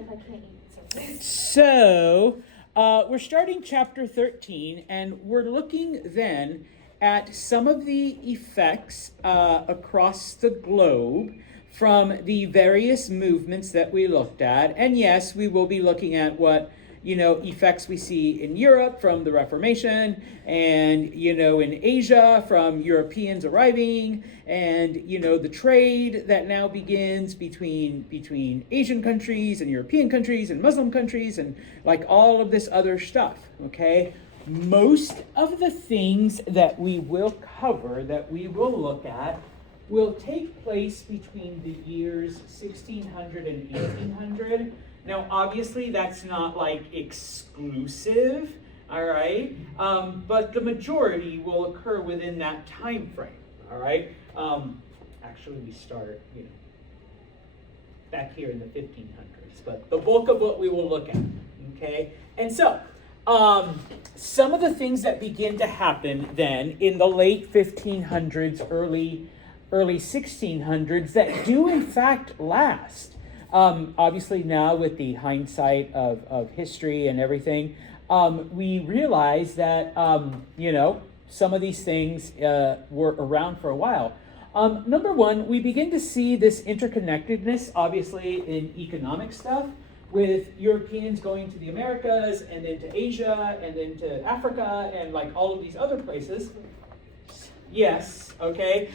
if I can't answer this. So, we're starting chapter 13, and we're looking then at some of the effects across the globe from the various movements that we looked at. And yes, we will be looking at what effects we see in Europe from the Reformation, and in Asia from Europeans arriving, and the trade that now begins between Asian countries and European countries and Muslim countries, and like all of this other stuff. Okay, most of the things that we will cover, that we will look at, will take place between the years 1600 and 1800. Now, obviously, that's not like exclusive, all right? But the majority will occur within that time frame, all right? Actually, we start, back here in the 1500s, but the bulk of what we will look at, okay? And so, some of the things that begin to happen then in the late 1500s, early 1600s that do in fact last. Obviously now with the hindsight of history and everything, we realize that, some of these things were around for a while. Number one, we begin to see this interconnectedness, obviously, in economic stuff, with Europeans going to the Americas, and then to Asia, and then to Africa, and like all of these other places. Yes, okay.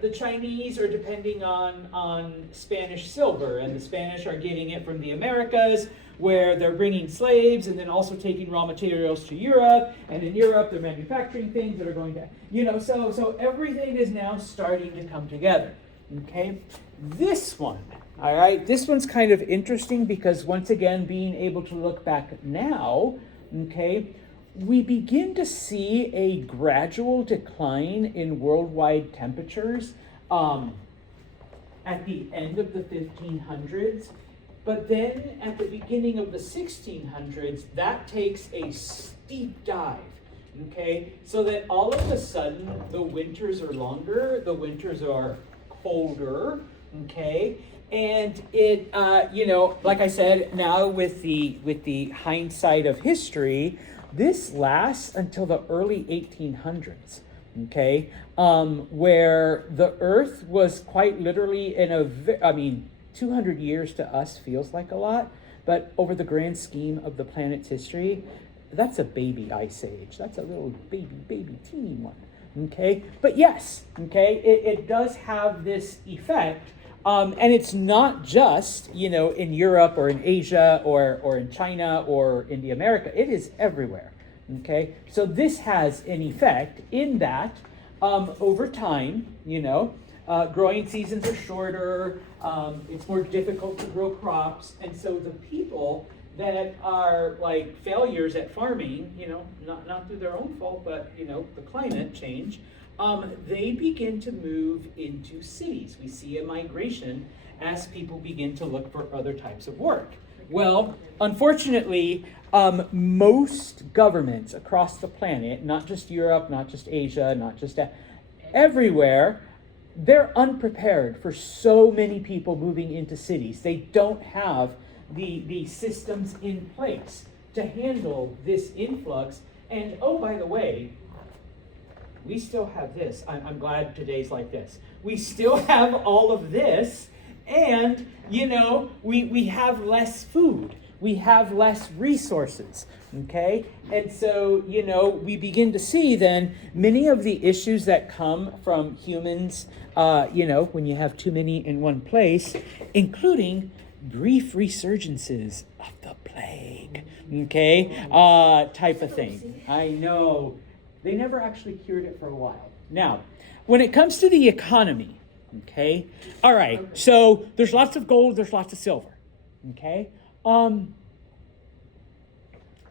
The Chinese are depending on Spanish silver, and the Spanish are getting it from the Americas, where they're bringing slaves and then also taking raw materials to Europe, and in Europe they're manufacturing things that are going to, so everything is now starting to come together, okay? This one, all right, this one's kind of interesting because once again, being able to look back now, okay, we begin to see a gradual decline in worldwide temperatures at the end of the 1500s. But then at the beginning of the 1600s, that takes a steep dive, okay? So that all of a sudden, the winters are longer, the winters are colder, okay? And it, like I said, now with the hindsight of history, this lasts until the early 1800s, okay? Where the Earth was quite literally 200 years to us feels like a lot, but over the grand scheme of the planet's history, that's a baby ice age. That's a little baby, teeny one, okay? But yes, okay, it does have this effect. And it's not just, in Europe or in Asia or in China or in the America. It is everywhere, okay? So this has an effect in that over time, growing seasons are shorter, it's more difficult to grow crops, and so the people that are like failures at farming, not through their own fault, but, the climate change, they begin to move into cities. We see a migration as people begin to look for other types of work. Well, unfortunately, most governments across the planet, not just Europe, not just Asia, not just everywhere, they're unprepared for so many people moving into cities. They don't have the systems in place to handle this influx. And oh, by the way, we still have this. I'm glad today's like this. We still have all of this, and, we have less food. We have less resources, okay? And so, we begin to see then many of the issues that come from humans, when you have too many in one place, including brief resurgences of the plague, okay? Type of thing. I know. They never actually cured it for a while. Now, when it comes to the economy, okay? All right, so there's lots of gold, there's lots of silver, okay?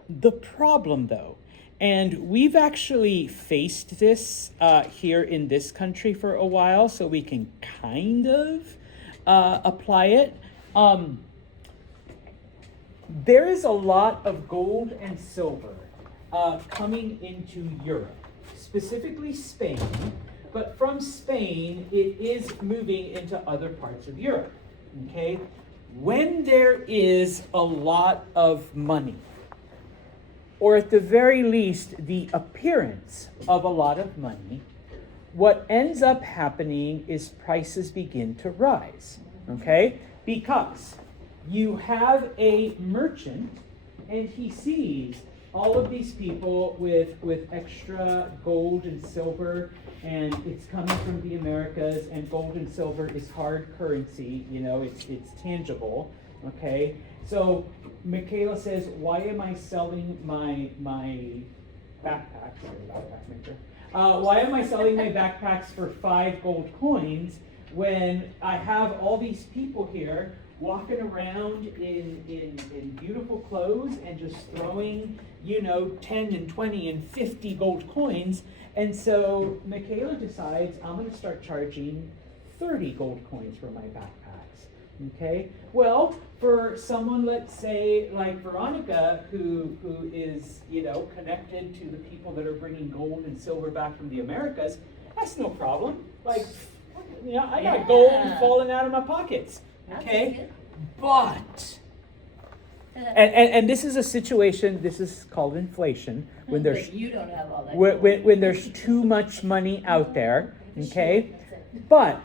The problem, though, and we've actually faced this here in this country for a while, so we can kind of apply it. There is a lot of gold and silver coming into Europe, specifically Spain, but from Spain, it is moving into other parts of Europe, okay? When there is a lot of money, or at the very least, the appearance of a lot of money, what ends up happening is prices begin to rise, okay? Because you have a merchant and he sees all of these people with extra gold and silver, and it's coming from the Americas, and gold and silver is hard currency, it's tangible, okay? So Michaela says, why am I selling my backpack? Sorry, backpack maker. Why am I selling my backpacks for 5 gold coins when I have all these people here walking around in beautiful clothes and just throwing, 10 and 20 and 50 gold coins? And so Michaela decides, I'm going to start charging 30 gold coins for my backpacks. Okay? Well, for someone, let's say, like Veronica, who is, connected to the people that are bringing gold and silver back from the Americas, that's no problem. Like, I got gold falling out of my pockets. Okay? But, and this is a situation, this is called inflation, when there's, you don't have all that when there's too much money out there, okay? But,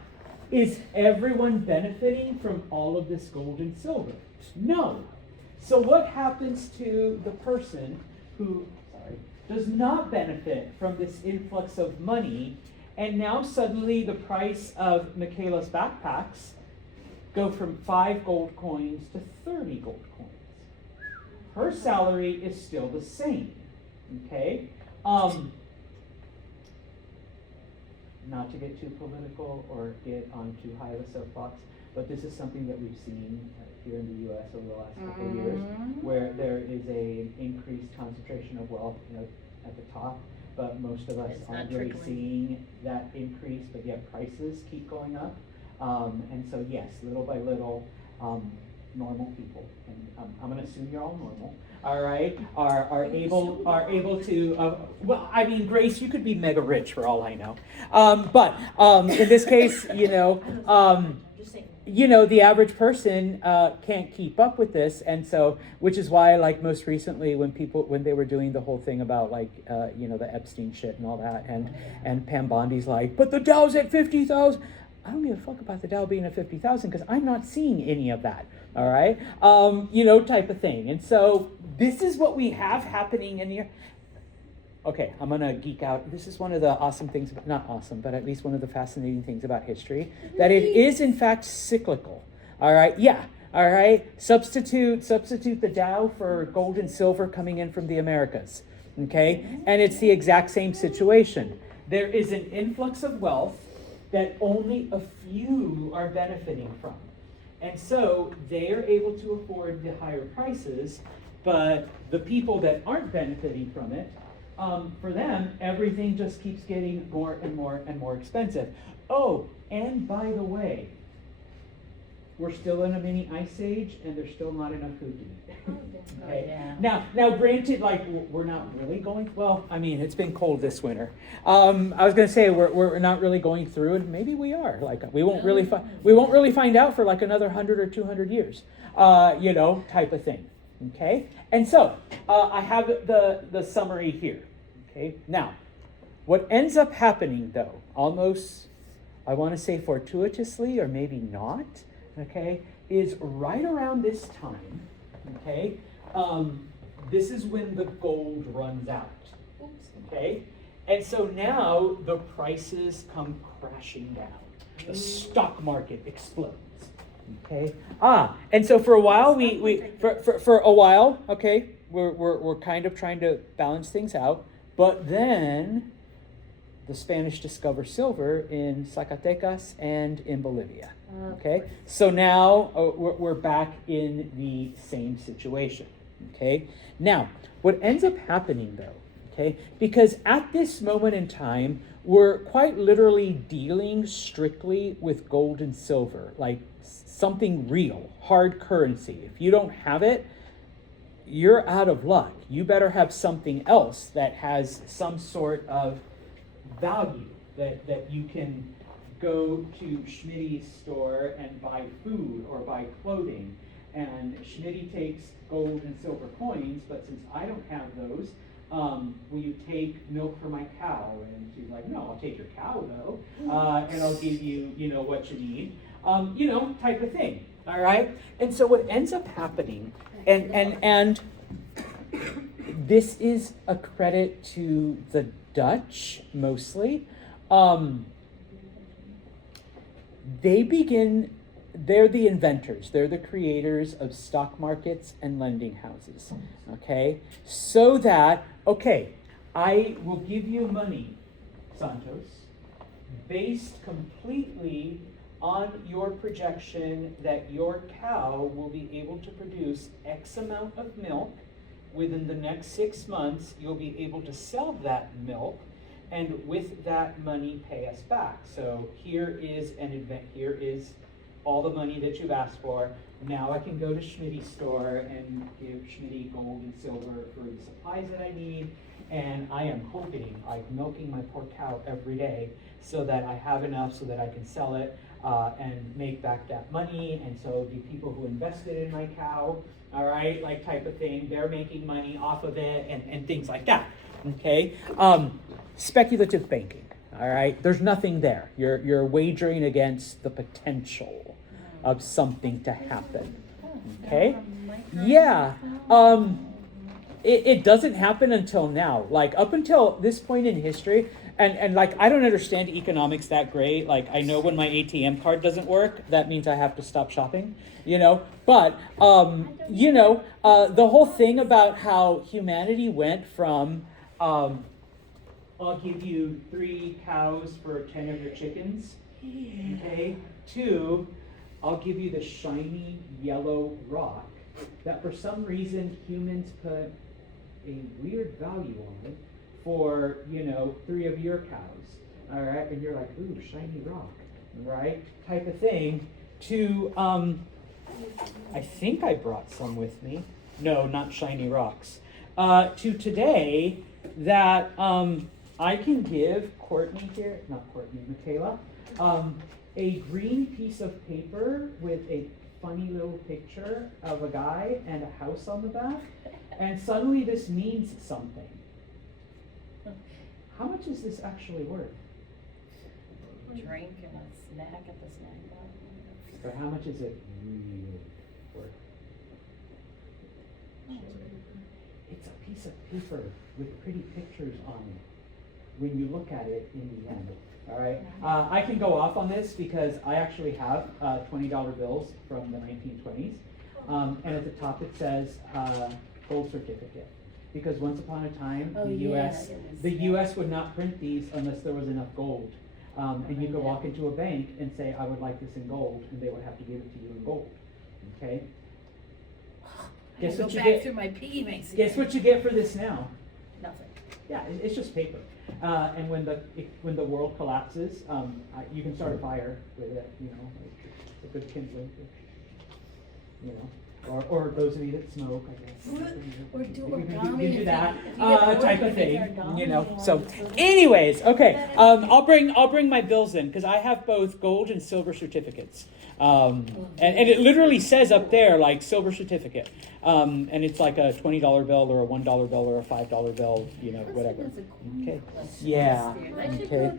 is everyone benefiting from all of this gold and silver? No. So what happens to the person who, does not benefit from this influx of money, and now suddenly the price of Michaela's backpacks go from 5 gold coins to 30 gold coins. Her salary is still the same, okay? Not to get too political or get on too high of a soapbox, but this is something that we've seen here in the U.S. over the last couple of years, where there is an increased concentration of wealth at the top, but most of us aren't really seeing that increase, but yet prices keep going up. And so yes, little by little, normal people, and I'm going to assume you're all normal, all right, are able to, well, I mean, Grace, you could be mega rich for all I know, but in this case, the average person can't keep up with this, and so, which is why, like, most recently when they were doing the whole thing about, like, the Epstein shit and all that, and Pam Bondi's like, but the Dow's at 50,000. I don't give a fuck about the Dow being at 50,000 because I'm not seeing any of that, all right? Type of thing. And so this is what we have happening in the... Okay, I'm going to geek out. This is one of the awesome things, not awesome, but at least one of the fascinating things about history, that it is in fact cyclical, all right? Yeah, all right? Substitute the Dow for gold and silver coming in from the Americas, okay? And it's the exact same situation. There is an influx of wealth that only a few are benefiting from. And so they are able to afford the higher prices, but the people that aren't benefiting from it, for them, everything just keeps getting more and more and more expensive. Oh, and by the way, we're still in a mini ice age, and there's still not enough food to eat. Okay. Now, granted, like, we're not really going. Well, I mean, it's been cold this winter. I was going to say we're not really going through it. Maybe we are. Like, we won't really find out for like another 100 or 200 years. Type of thing. Okay. And so I have the summary here. Okay. Now, what ends up happening, though, almost, I want to say fortuitously, or maybe not, okay, is right around this time, okay, this is when the gold runs out, okay, and so now the prices come crashing down. The stock market explodes, okay. And so for a while, for a while, okay, we're kind of trying to balance things out, but then the Spanish discover silver in Zacatecas and in Bolivia. Okay, so now we're back in the same situation. Okay, now what ends up happening though, okay, because at this moment in time, we're quite literally dealing strictly with gold and silver, like something real, hard currency. If you don't have it, you're out of luck. You better have something else that has some sort of value that you can go to Schmitty's store and buy food or buy clothing. And Schmitty takes gold and silver coins, but since I don't have those, will you take milk for my cow? And she's like, no, I'll take your cow though, and I'll give you, what you need, type of thing. All right. And so what ends up happening, and this is a credit to the Dutch mostly. They're the inventors, they're the creators of stock markets and lending houses, okay? So that, I will give you money, Santos, based completely on your projection that your cow will be able to produce X amount of milk. Within the next 6 months, you'll be able to sell that milk, and with that money, pay us back. So here is all the money that you've asked for. Now I can go to Schmitty's store and give Schmitty gold and silver for the supplies that I need. And I am hoping, I'm milking my poor cow every day so that I have enough so that I can sell it and make back that money. And so the people who invested in my cow, all right, like type of thing, they're making money off of it and things like that, okay? Speculative banking, all right? There's nothing there. You're wagering against the potential of something to happen, okay? Yeah, it doesn't happen until now. Like up until this point in history, and like I don't understand economics that great. Like I know when my ATM card doesn't work, that means I have to stop shopping, But, the whole thing about how humanity went from, I'll give you 3 cows for 10 of your chickens, okay, to I'll give you the shiny yellow rock that for some reason humans put a weird value on for, 3 of your cows, all right? And you're like, ooh, shiny rock, right? Type of thing, to, I think I brought some with me. No, not shiny rocks. To today that I can give Michaela, a green piece of paper with a funny little picture of a guy and a house on the back, and suddenly this means something. How much is this actually worth? Drink and a snack at the snack bar. But how much is it really worth? It's a piece of paper with pretty pictures on it when you look at it in the end. All right. I can go off on this because I actually have $20 bills from the 1920s. And at the top it says gold certificate. Because once upon a time, the US would not print these unless there was enough gold. And you could walk into a bank and say, I would like this in gold, and they would have to give it to you in gold. Okay? Guess what you get? Through my piggy banks again. Guess what you get for this now? Nothing. Yeah, it's just paper. And when the world collapses, you can start a fire with it. It's a good kindling. Or those of you that smoke, I guess. Or do origami. You do that bored, type of thing, So, anyways, okay. I'll bring my bills in because I have both gold and silver certificates. And it literally says up there like silver certificate, and it's like a $20 bill or a $1 bill or a $5 bill, whatever. Okay. Yeah. Okay.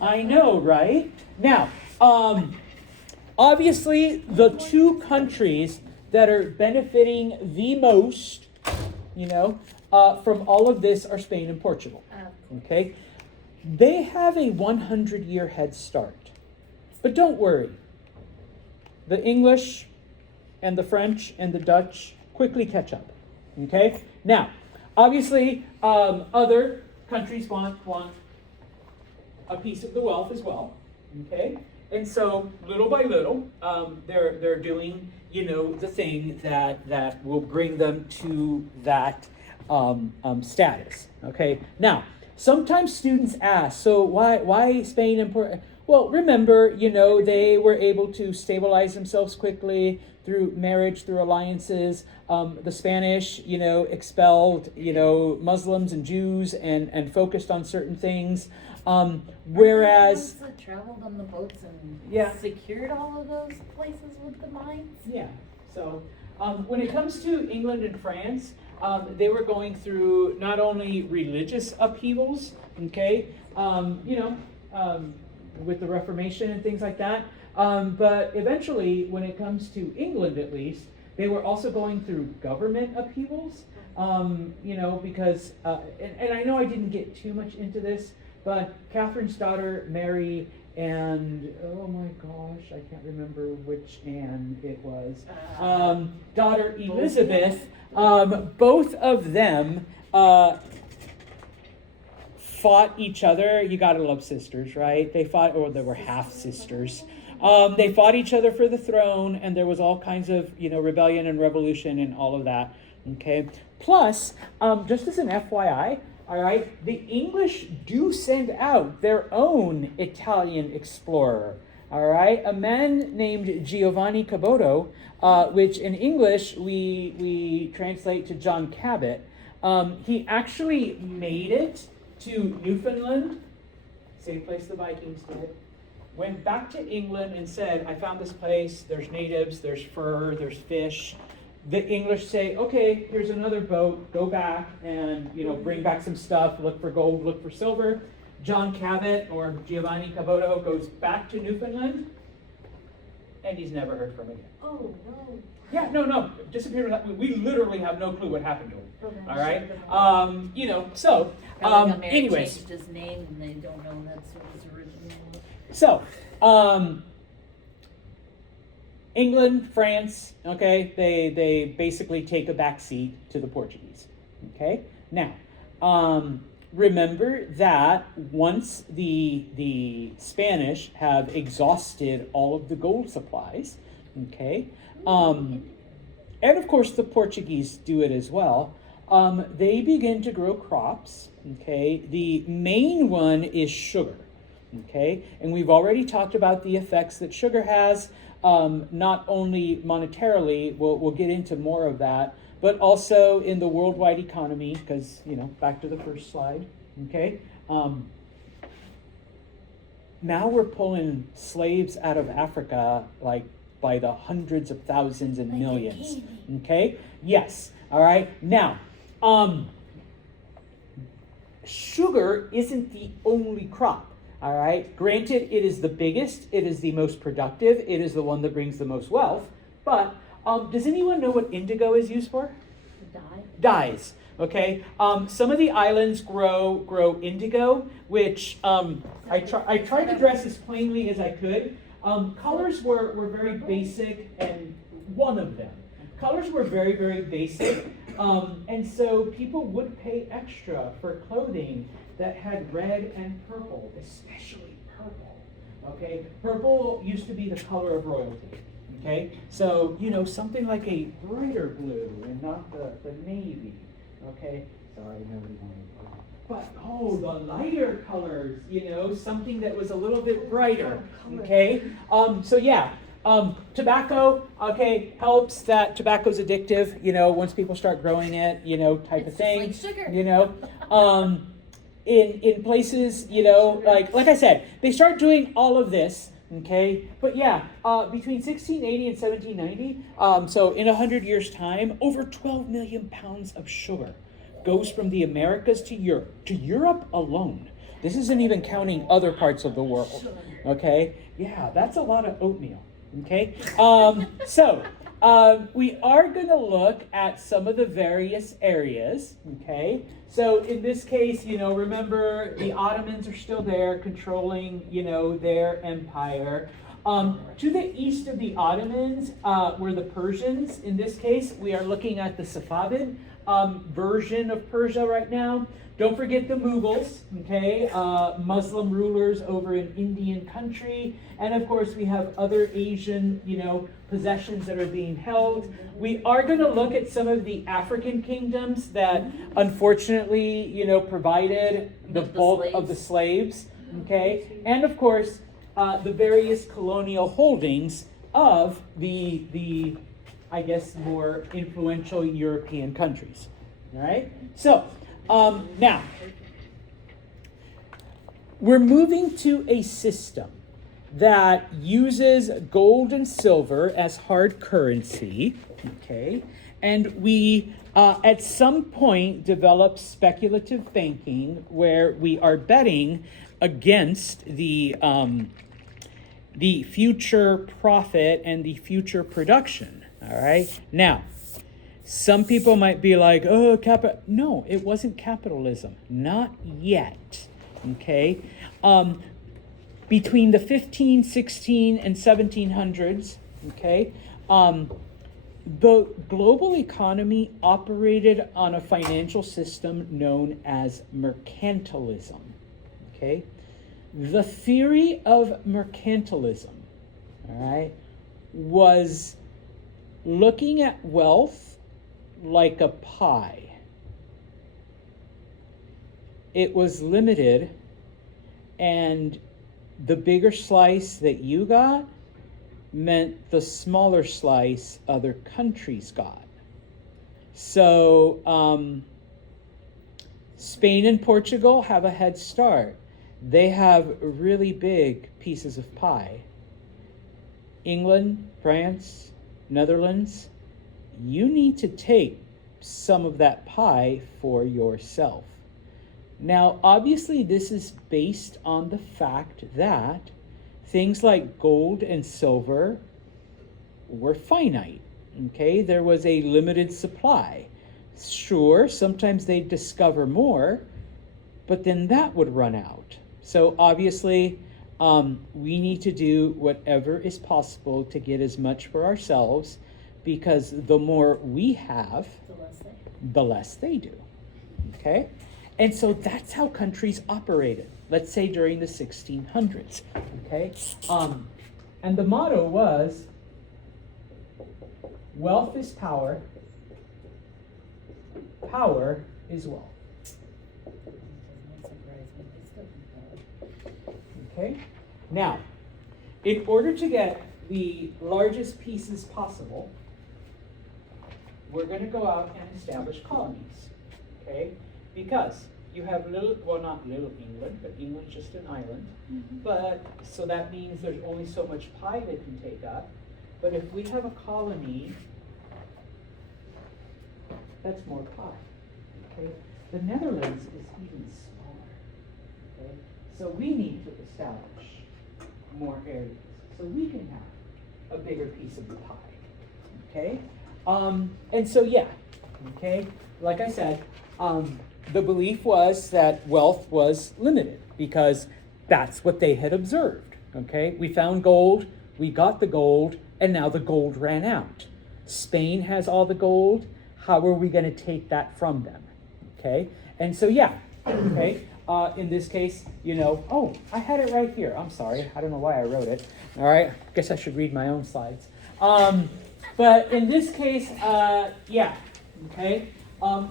I know, right? Now, obviously, the 2 countries that are benefiting the most, from all of this are Spain and Portugal. Okay? They have a 100-year head start. But don't worry. The English and the French and the Dutch quickly catch up. Okay? Now, obviously, other countries want a piece of the wealth as well. Okay? And so, little by little, they're doing, the thing that will bring them to that status. Okay. Now, sometimes students ask, so why Spain and Portugal? Well, remember, they were able to stabilize themselves quickly through marriage, through alliances. The Spanish, expelled, Muslims and Jews and focused on certain things. Whereas, The ones that traveled on the boats and Yeah. secured all of those places with the mines? yeah, so, when it comes to England and France, they were going through not only religious upheavals, okay, with the Reformation and things like that, but eventually, when it comes to England at least, they were also going through government upheavals, because, and I know I didn't get too much into this, but Catherine's daughter Mary and, oh my gosh, I can't remember which Anne it was, daughter Elizabeth, both of them fought each other. You gotta love sisters, right? They fought, or they were half sisters. They fought each other for the throne, and there was all kinds of, rebellion and revolution and all of that. Okay. Plus, just as an FYI, all right, the English do send out their own Italian explorer. All right, a man named Giovanni Caboto, which in English we translate to John Cabot. He actually made it to Newfoundland, same place the Vikings did, went back to England and said, I found this place, there's natives, there's fur, there's fish. The English say, okay, here's another boat, go back and, bring back some stuff, look for gold, look for silver. John Cabot, or Giovanni Caboto, goes back to Newfoundland, and he's never heard from again. Oh, no. Yeah, no, disappeared. We literally have no clue what happened to him. Okay. All right, anyways. Changed his name and they don't know that's his original. So, England, France, okay, they basically take a back seat to the Portuguese. Okay, now, remember that once the Spanish have exhausted all of the gold supplies, okay, and of course the Portuguese do it as well, they begin to grow crops, okay? The main one is sugar, okay? And we've already talked about the effects that sugar has, not only monetarily, we'll get into more of that, but also in the worldwide economy, because, back to the first slide, okay? Now we're pulling slaves out of Africa, like, by the hundreds of thousands and millions, okay? Yes, all right? Now, sugar isn't the only crop, all right? Granted, it is the biggest, it is the most productive, it is the one that brings the most wealth, but does anyone know what indigo is used for? Dyes, okay? Some of the islands grow indigo, which I tried to dress as plainly as I could. Colors were very basic, and one of them. Colors were very, very basic, and so people would pay extra for clothing that had red and purple, especially purple, okay? Purple used to be the color of royalty, okay? So, something like a brighter blue and not the navy, okay? Sorry, nobody wanted to. But, the lighter colors, something that was a little bit brighter, okay? Tobacco, okay, helps that tobacco's addictive, once people start growing it, type of thing. Like sugar. In places, like I said, they start doing all of this, okay? But between 1680 and 1790, so in 100 years' time, over 12 million pounds of sugar goes from the Americas to Europe. To Europe alone. This isn't even counting other parts of the world. Okay? Yeah, that's a lot of oatmeal. Okay? We are going to look at some of the various areas. Okay? So in this case, remember the Ottomans are still there controlling, their empire. To the east of the Ottomans were the Persians. In this case, we are looking at the Safavid version of Persia right now. Don't forget the Mughals, okay? Muslim rulers over in Indian country. And of course, we have other Asian, possessions that are being held. We are going to look at some of the African kingdoms that unfortunately, provided the bulk of the slaves, okay? And of course, the various colonial holdings of the I guess, more influential European countries. All right? So, now, we're moving to a system that uses gold and silver as hard currency, okay? And we, at some point, develop speculative banking where we are betting against the future profit and the future production, all right? Now, some people might be like, oh, no, it wasn't capitalism, not yet, okay? Between the 15, 16, and 1700s, okay, the global economy operated on a financial system known as mercantilism, okay? The theory of mercantilism, all right, was looking at wealth like a pie. It was limited, and the bigger slice that you got meant the smaller slice other countries got. So Spain and Portugal have a head start. They have really big pieces of pie. England, France, Netherlands, you need to take some of that pie for yourself. Now, obviously, this is based on the fact that things like gold and silver were finite, okay? There was a limited supply. Sure, sometimes they'd discover more, but then that would run out. So obviously, we need to do whatever is possible to get as much for ourselves, because the more we have, the less they do, okay? And so that's how countries operated, let's say during the 1600s, okay? And the motto was, wealth is power, power is wealth. Okay? Now, in order to get the largest pieces possible, we're going to go out and establish colonies, okay? Because you have not little England, but England's just an island. Mm-hmm. But, so that means there's only so much pie they can take up. But if we have a colony, that's more pie, okay? The Netherlands is even smaller, okay? So we need to establish more areas so we can have a bigger piece of the pie, okay? And so, yeah, okay, like I said, the belief was that wealth was limited because that's what they had observed, okay? We found gold, we got the gold, and now the gold ran out. Spain has all the gold. How are we going to take that from them, okay? And so, yeah, okay, in this case, oh, I had it right here. I'm sorry. I don't know why I wrote it. All right, guess I should read my own slides. But in this case, yeah, okay?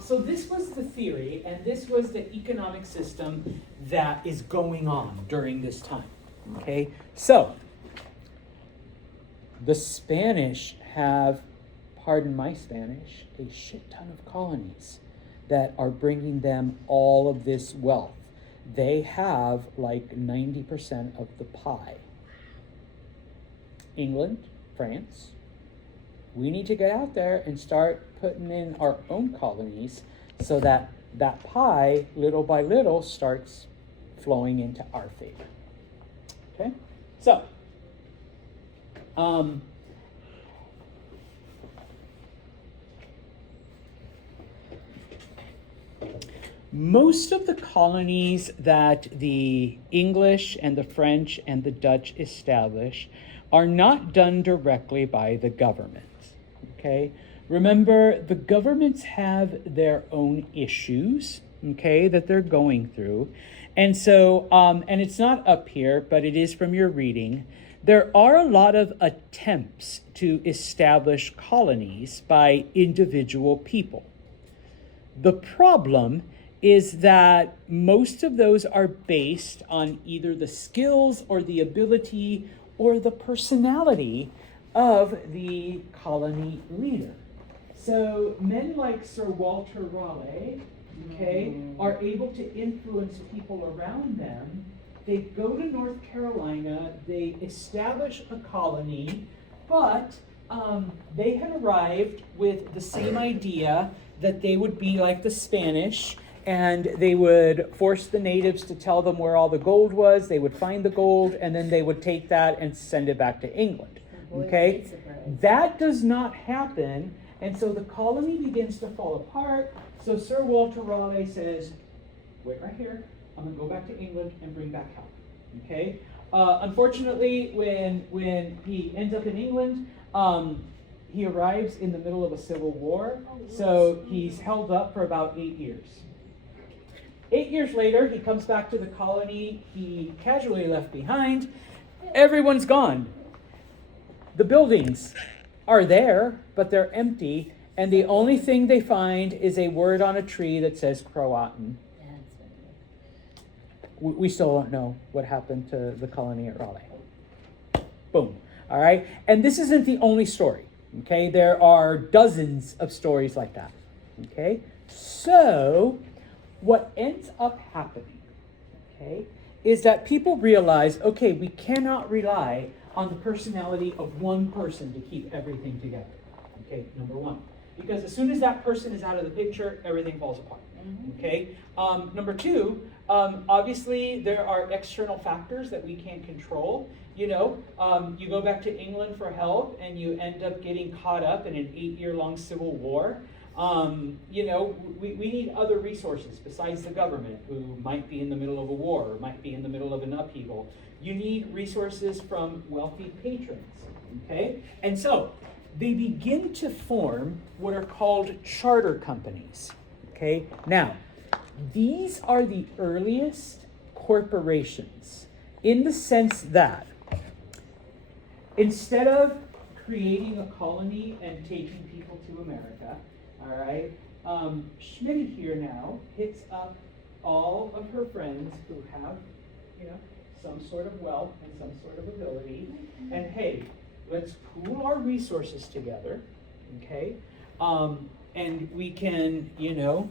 So this was the theory, and this was the economic system that is going on during this time, okay? So, the Spanish have, pardon my Spanish, a shit ton of colonies that are bringing them all of this wealth. They have like 90% of the pie. England, France, we need to get out there and start putting in our own colonies so that that pie, little by little, starts flowing into our favor. Okay? So, most of the colonies that the English and the French and the Dutch establish are not done directly by the government, okay? Remember, the governments have their own issues, okay, that they're going through. And so, and it's not up here, but it is from your reading, there are a lot of attempts to establish colonies by individual people. The problem is that most of those are based on either the skills or the ability or the personality of the colony leader. So men like Sir Walter Raleigh, okay, are able to influence people around them they go to North Carolina, they establish a colony, but they had arrived with the same idea that they would be like the Spanish, and they would force the natives to tell them where all the gold was. They would find the gold, and then they would take that and send it back to England. Okay? That does not happen, and so the colony begins to fall apart. So Sir Walter Raleigh says, wait right here, I'm going to go back to England and bring back help. Okay? Unfortunately, when he ends up in England, he arrives in the middle of a civil war, so he's held up for about 8 years. 8 years later, he comes back to the colony he casually left behind. Everyone's gone. The buildings are there, but they're empty, and the only thing they find is a word on a tree that says Croatan. We still don't know what happened to the colony at Raleigh. Boom. All right? And this isn't the only story. Okay? There are dozens of stories like that. Okay? So, what ends up happening, okay, is that people realize, okay, we cannot rely on the personality of one person to keep everything together. Okay, number one. Because as soon as that person is out of the picture, everything falls apart. Okay? Number two, obviously there are external factors that we can't control. You know, you go back to England for help and you end up getting caught up in an 8-year-long civil war. You know, we need other resources besides the government, who might be in the middle of a war or might be in the middle of an upheaval. You need resources from wealthy patrons. Okay? And so they begin to form what are called charter companies. Okay? Now, these are the earliest corporations in the sense that instead of creating a colony and taking people to America, all right, Schmitty here now hits up all of her friends who have, you know, some sort of wealth and some sort of ability, and hey, let's pool our resources together, okay? And we can, you know,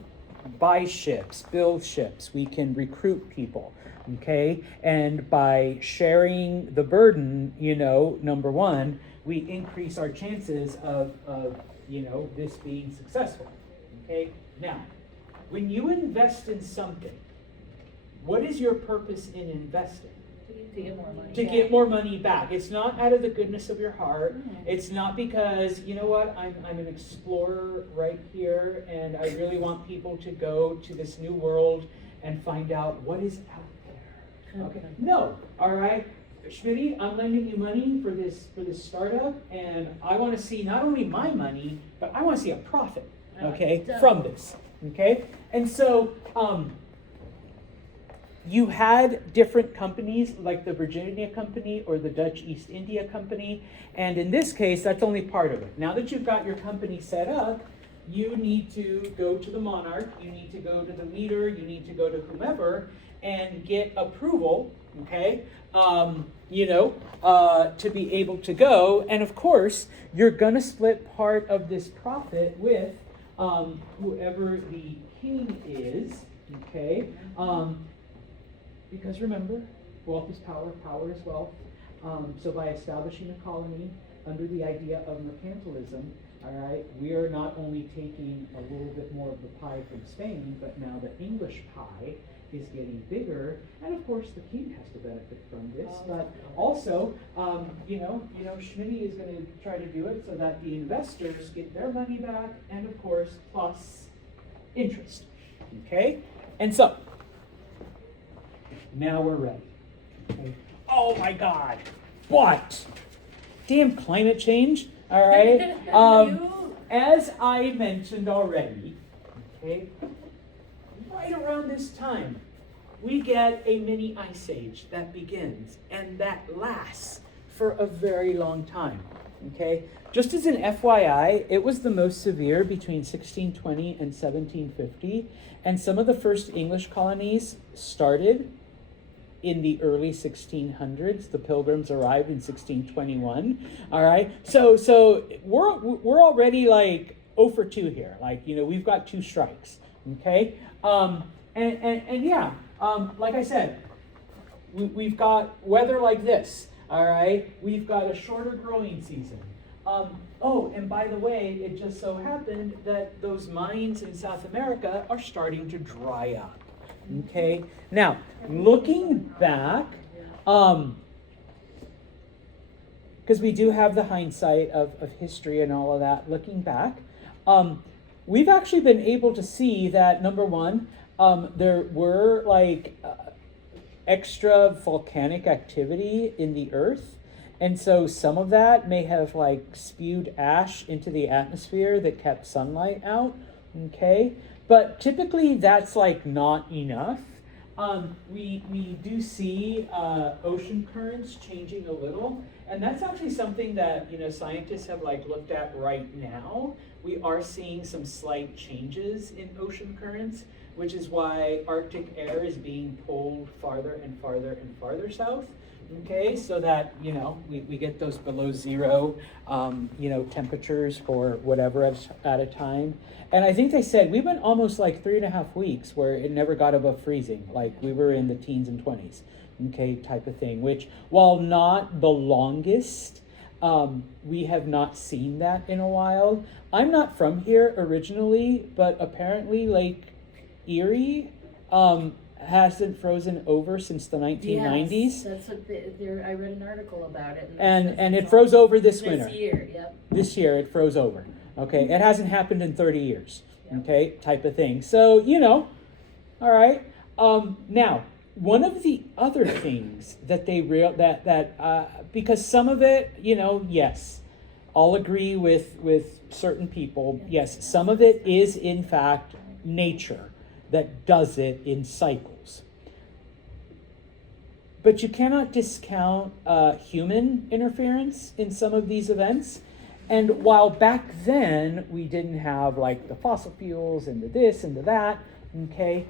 buy ships, build ships, we can recruit people, okay? And by sharing the burden, you know, number one, we increase our chances of you know, this being successful, okay? Now, when you invest in something, what is your purpose in investing? To get more money. To get more money back. It's not out of the goodness of your heart. It's not because, you know what, I'm an explorer right here and I really want people to go to this new world and find out what is out there. Okay. No, all right. Schmitty, I'm lending you money for this startup, and I want to see not only my money, but I want to see a profit, okay, from this, okay? And so, you had different companies like the Virginia Company or the Dutch East India Company, and in this case, that's only part of it. Now that you've got your company set up, you need to go to the monarch, you need to go to the leader, you need to go to whomever, and get approval, okay, you know, to be able to go. And of course, you're going to split part of this profit with whoever the king is, okay? Because remember, wealth is power, power is wealth. So by establishing a colony under the idea of mercantilism, all right, we are not only taking a little bit more of the pie from Spain, but now the English pie is getting bigger, and of course the king has to benefit from this. But also, you know, Schmitty is going to try to do it so that the investors get their money back, and of course plus interest. Okay, and so now we're ready. Okay. Oh my God! What? Damn climate change! All right. As I mentioned already, okay. Right around this time, we get a mini ice age that begins, and that lasts for a very long time, okay? Just as an FYI, it was the most severe between 1620 and 1750, and some of the first English colonies started in the early 1600s. The Pilgrims arrived in 1621, all right? So we're already like 0 for 2 here. Like, you know, we've got 2 strikes, okay? And yeah, like I said, we've got weather like this, all right? We've got a shorter growing season. Oh, and by the way, it just so happened that those mines in South America are starting to dry up, okay? Now, looking back, because we do have the hindsight of history and all of that, looking back, we've actually been able to see that, number one, there were extra volcanic activity in the earth. And so some of that may have spewed ash into the atmosphere that kept sunlight out, okay? But typically that's not enough. We do see ocean currents changing a little, and that's actually something that scientists have looked at right now. We are seeing some slight changes in ocean currents, which is why Arctic air is being pulled farther and farther and farther south. Okay, so that we get those below zero temperatures for whatever at a time. And I think they said we went almost 3.5 weeks where it never got above freezing, we were in the teens and 20s, okay, type of thing, which while not the longest, we have not seen that in a while. I'm not from here originally, but apparently Lake Erie hasn't frozen over since the 1990s. Yes, that's what I read an article about it. And it froze over this winter. This year, yep. This year it froze over. Okay, it hasn't happened in 30 years. Okay, type of thing. So, all right. Now, one of the other things that they because some of it, yes, I'll agree with certain people. Yes, some of it is in fact nature that does it in cycles. But you cannot discount human interference in some of these events. And while back then we didn't have the fossil fuels and the this and the that, okay,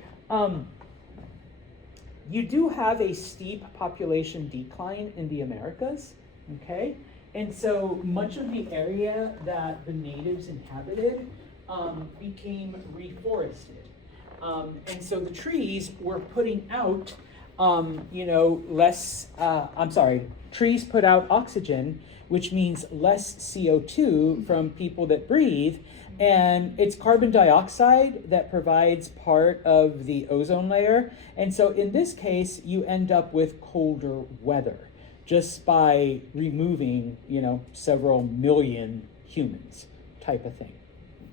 you do have a steep population decline in the Americas, okay? And so much of the area that the natives inhabited became reforested. And so the trees were putting out, trees put out oxygen, which means less CO2 from people that breathe. And it's carbon dioxide that provides part of the ozone layer. And so in this case, you end up with colder weather just by removing, several million humans type of thing,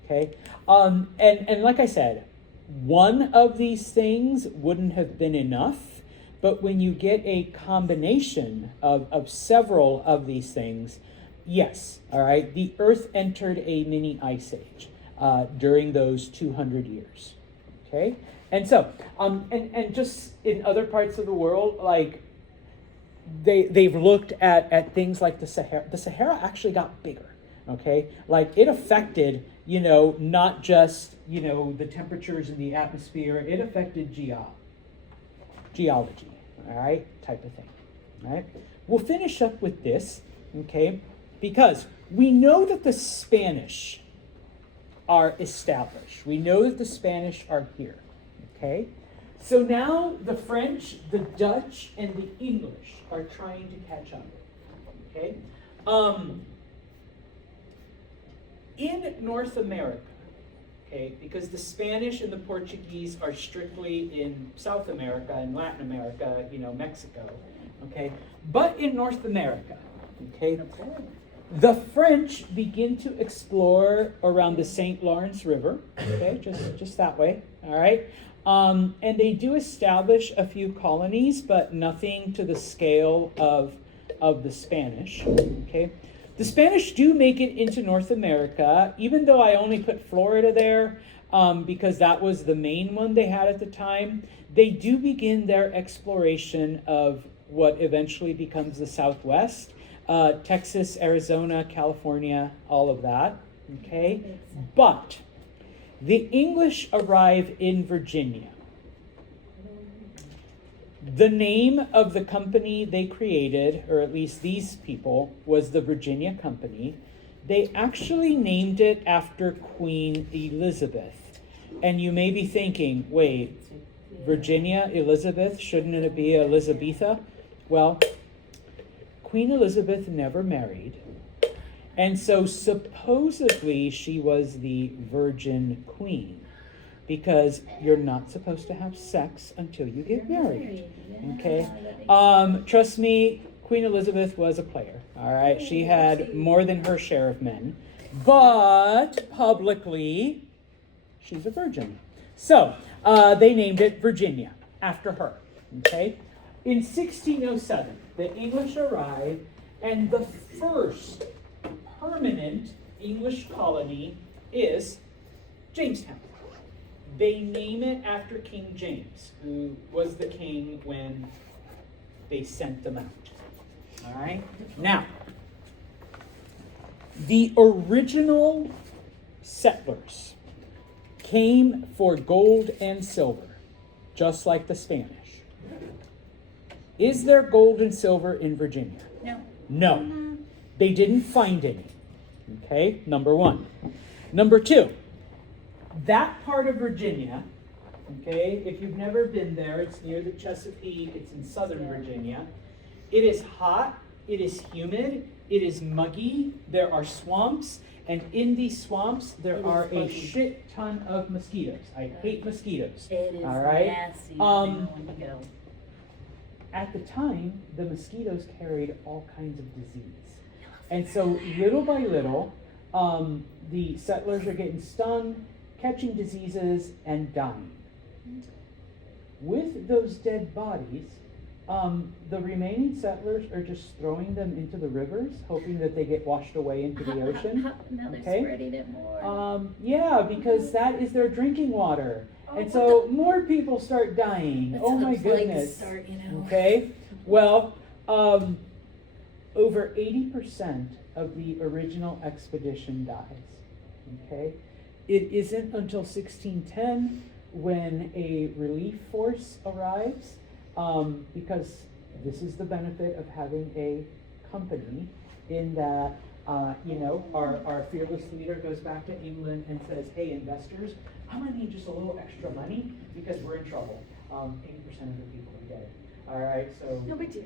okay? And like I said, one of these things wouldn't have been enough, but when you get a combination of several of these things, yes, all right, the Earth entered a mini ice age during those 200 years, okay? And so, and just in other parts of the world, they've looked at things like the Sahara. The Sahara actually got bigger, okay? It affected, not just, the temperatures in the atmosphere, it affected geology, all right, type of thing, all right? We'll finish up with this, okay, because we know that the Spanish are established. We know that the Spanish are here, okay? So now the French, the Dutch, and the English are trying to catch up, okay? In North America, okay, because the Spanish and the Portuguese are strictly in South America and Latin America, Mexico, okay? But in North America, okay, the French begin to explore around the St. Lawrence River, okay, just that way, all right? And they do establish a few colonies, but nothing to the scale of the Spanish, okay? The Spanish do make it into North America, even though I only put Florida there because that was the main one they had at the time. They do begin their exploration of what eventually becomes the Southwest, Texas, Arizona, California, all of that, okay? But the English arrive in Virginia. The name of the company they created, or at least these people, was the Virginia Company. They actually named it after Queen Elizabeth. And you may be thinking, wait, Virginia, Elizabeth, shouldn't it be Elizabetha? Well, Queen Elizabeth never married. And so supposedly she was the Virgin Queen, because you're not supposed to have sex until you get married. Okay? Trust me, Queen Elizabeth was a player. All right? She had more than her share of men. But publicly, she's a virgin. So they named it Virginia after her. Okay? In 1607, the English arrived, and the first permanent English colony is Jamestown. They name it after King James, who was the king when they sent them out. All right? Now, the original settlers came for gold and silver, just like the Spanish. Is there gold and silver in Virginia? No. No. They didn't find any. Okay, number one. Number two, that part of Virginia, okay, if you've never been there, it's near the Chesapeake, it's in southern Virginia. It is hot, it is humid, it is muggy, there are swamps, and in these swamps there are a shit ton of mosquitoes. I hate mosquitoes. It is all right? nasty. Um, when you go. At the time, the mosquitoes carried all kinds of disease. And so little by little, the settlers are getting stung, catching diseases, and dying. With those dead bodies, the remaining settlers are just throwing them into the rivers, hoping that they get washed away into the ocean. Now they're Okay. spreading it more. Yeah, because that is their drinking water. And so more people start dying. That's Oh how my the plagues goodness. start, you know. Okay. Well, over 80% of the original expedition dies. Okay. It isn't until 1610 when a relief force arrives, because this is the benefit of having a company, in that, our fearless leader goes back to England and says, hey, investors, I'm going to need just a little extra money because we're in trouble. 80% of the people are dead. All right, so No big deal.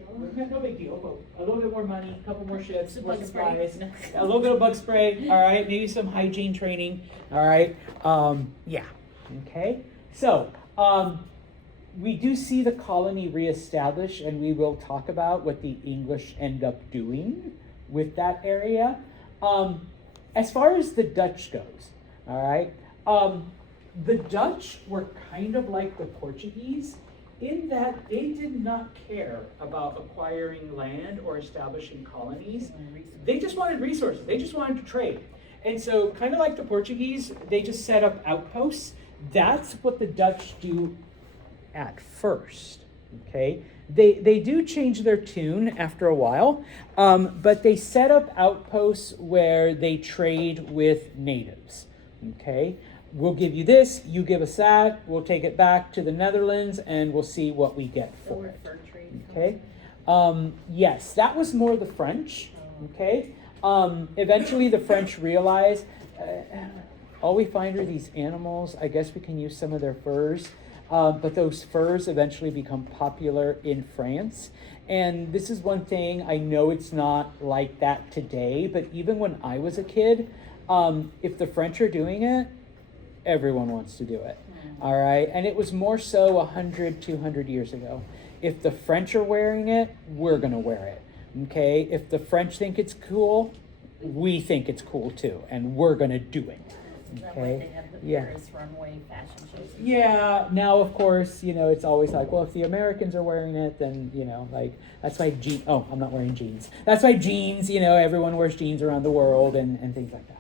no big deal, but a little bit more money, a couple more ships, Some more bug spray. supplies, a little bit of bug spray. All right, maybe some hygiene training. All right, yeah, okay. So we do see the colony reestablished, and we will talk about what the English end up doing with that area. As far as the Dutch goes, all right, the Dutch were kind of like the Portuguese, in that they did not care about acquiring land or establishing colonies. They just wanted resources. They just wanted to trade. And so, kind of like the Portuguese, they just set up outposts. That's what the Dutch do at first, okay? They do change their tune after a while, but they set up outposts where they trade with natives, okay? We'll give you this, you give us that, we'll take it back to the Netherlands, and we'll see what we get for it. Okay? Yes, that was more the French. Okay? Eventually the French realized, all we find are these animals. I guess we can use some of their furs. But those furs eventually become popular in France. And this is one thing, I know it's not like that today, but even when I was a kid, if the French are doing it, everyone wants to do it. All right. And it was more so 100, 200 years ago. If the French are wearing it, we're going to wear it. Okay. If the French think it's cool, we think it's cool too. And we're going to do it. That way they have the Paris runway fashion shows. Yeah. Now, of course, it's always like, well, if the Americans are wearing it, then, that's why I'm not wearing jeans. That's why jeans, everyone wears jeans around the world and things like that.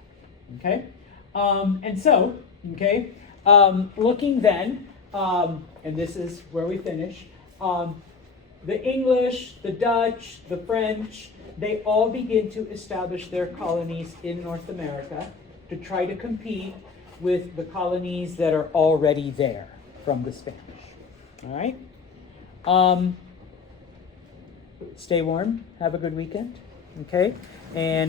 Okay. And so, okay, looking then, and this is where we finish, the English, the Dutch, the French, they all begin to establish their colonies in North America to try to compete with the colonies that are already there from the Spanish. All right? Stay warm. Have a good weekend. Okay? And